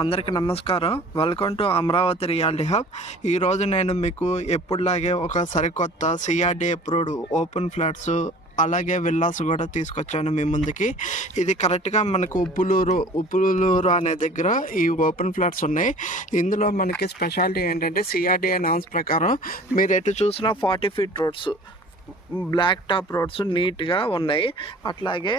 అందరికీ నమస్కారం. Welcome to Amaravati reality hub. ఈరోజు నేను మీకు ఎప్పుడులాగే ఒక సరికొత్త సిఆర్డి అప్రూవ్డ్ ఓపెన్ ఫ్లాట్స్ అలాగే విల్లాస్ కూడా తీసుకొచ్చాను మీ ముందుకి. ఇది కరెక్ట్గా మనకు ఉప్పులూరు అనే దగ్గర ఈ ఓపెన్ ఫ్లాట్స్ ఉన్నాయి. ఇందులో మనకి స్పెషాలిటీ ఏంటంటే సిఆర్డిఏ నామ్స్ ప్రకారం మీరు ఎటు చూసినా 40 feet roads, black top roads నీట్గా ఉన్నాయి. అట్లాగే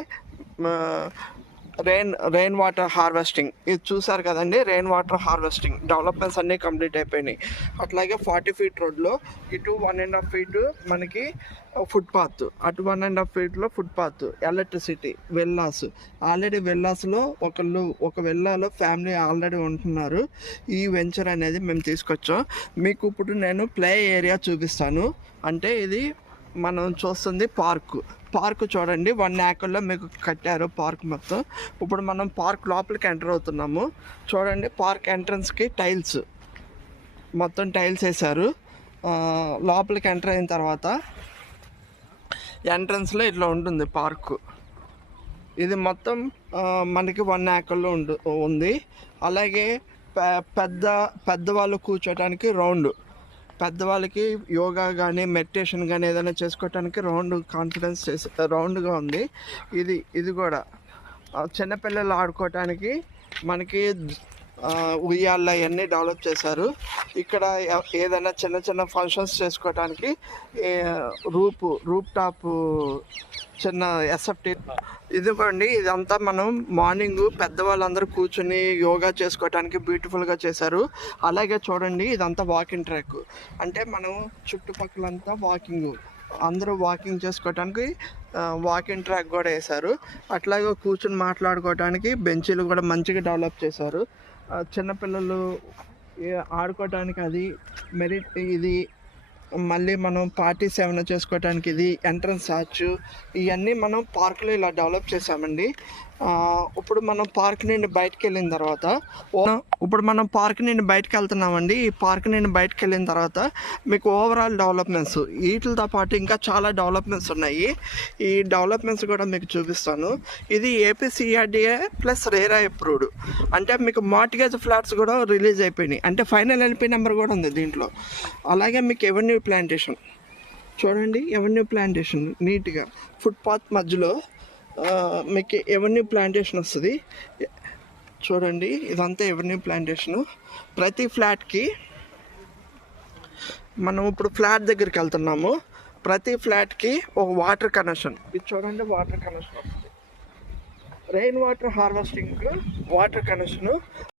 రెయిన్ వాటర్ హార్వెస్టింగ్ ఇది చూసారు కదండి. రెయిన్ వాటర్ హార్వెస్టింగ్ డెవలప్మెంట్స్ అన్నీ కంప్లీట్ అయిపోయినాయి. అట్లాగే 40 ఫీట్ రోడ్లో ఇటు 1.5 ఫీట్ మనకి ఫుట్పాత్, అటు 1.5 ఫీట్లో ఫుట్పాత్, ఎలక్ట్రిసిటీ, విల్లాస్. ఆల్రెడీ విల్లాస్లో ఒక విల్లాలో ఫ్యామిలీ ఆల్రెడీ ఉంటున్నారు. ఈ వెంచర్ అనేది మేము తీసుకొచ్చాం. మీకు ఇప్పుడు నేను ప్లే ఏరియా చూపిస్తాను. అంటే ఇది మనం చూస్తుంది పార్క్ చూడండి. 1 ఏకర్లో మీకు కట్టారు పార్క్ మొత్తం. ఇప్పుడు మనం పార్క్ లోపలికి ఎంటర్ అవుతున్నాము. చూడండి, పార్క్ ఎంట్రన్స్కి మొత్తం టైల్స్ వేశారు. లోపలికి ఎంటర్ అయిన తర్వాత ఎంట్రన్స్లో ఇట్లా ఉంటుంది పార్కు. ఇది మొత్తం మనకి 1 ఏకర్లో ఉంది. అలాగే పెద్దవాళ్ళు కూర్చోటానికి పెద్దవాళ్ళకి యోగా కానీ మెడిటేషన్ కానీ ఏదైనా చేసుకోవటానికి రౌండ్గా ఉంది. ఇది కూడా చిన్నపిల్లలు ఆడుకోవటానికి మనకి ఉయ్యాల అవన్నీ డెవలప్ చేశారు. ఇక్కడ ఏదైనా చిన్న ఫంక్షన్స్ చేసుకోవటానికి రూప్ టాప్ చిన్న ఎస్ఎఫ్టీ. ఇదిగోండి, ఇదంతా మనం మార్నింగ్ పెద్దవాళ్ళందరూ కూర్చొని యోగా చేసుకోవటానికి బ్యూటిఫుల్గా చేశారు. అలాగే చూడండి, ఇదంతా వాకింగ్ ట్రాక్. అంటే మనం చుట్టుపక్కలంతా అందరూ వాకింగ్ చేసుకోవటానికి వాకింగ్ ట్రాక్ కూడా వేశారు. అట్లాగే కూర్చొని మాట్లాడుకోవటానికి బెంచీలు కూడా మంచిగా డెవలప్ చేశారు. చిన్నపిల్లలు ఆడుకోవటానికి అది ఇది. మళ్ళీ మనం పార్టీస్ ఏమైనా చేసుకోవటానికి ఇది ఎంట్రన్స్ ఆర్చ్. ఇవన్నీ మనం పార్క్లో ఇలా డెవలప్ చేసామండి. ఇప్పుడు మనం పార్క్ నుండి బయటకు వెళ్ళిన తర్వాత వెళ్తున్నామండి. ఈ పార్క్ నుండి బయటకు వెళ్ళిన తర్వాత మీకు ఓవరాల్ డెవలప్మెంట్స్ వీటితో పాటు ఇంకా చాలా డెవలప్మెంట్స్ ఉన్నాయి. ఈ డెవలప్మెంట్స్ కూడా మీకు చూపిస్తాను. ఇది ఏపీసీఆర్డీఏ ప్లస్ రేరా అప్రూవ్డ్. అంటే మీకు మార్టిగేజ్ ఫ్లాట్స్ కూడా రిలీజ్ అయిపోయినాయి. అంటే ఫైనల్ ఎల్పీ నెంబర్ కూడా ఉంది దీంట్లో. అలాగే మీకు ఎవెన్యూ ప్లాంటేషన్ చూడండి. ఎవెన్యూ ప్లాంటేషన్ నీట్గా ఫుట్పాత్ మధ్యలో మీకు ఎవెన్యూ ప్లాంటేషన్ వస్తుంది. చూడండి, ఇదంతా ఎవెన్యూ ప్లాంటేషను. ప్రతి ఫ్లాట్కి మనం ఇప్పుడు ఫ్లాట్ దగ్గరికి వెళ్తున్నాము. ప్రతి ఫ్లాట్కి ఒక వాటర్ కనెక్షన్. ఇది చూడండి, వాటర్ కనెక్షన్ వస్తుంది. Rain water harvesting water connection.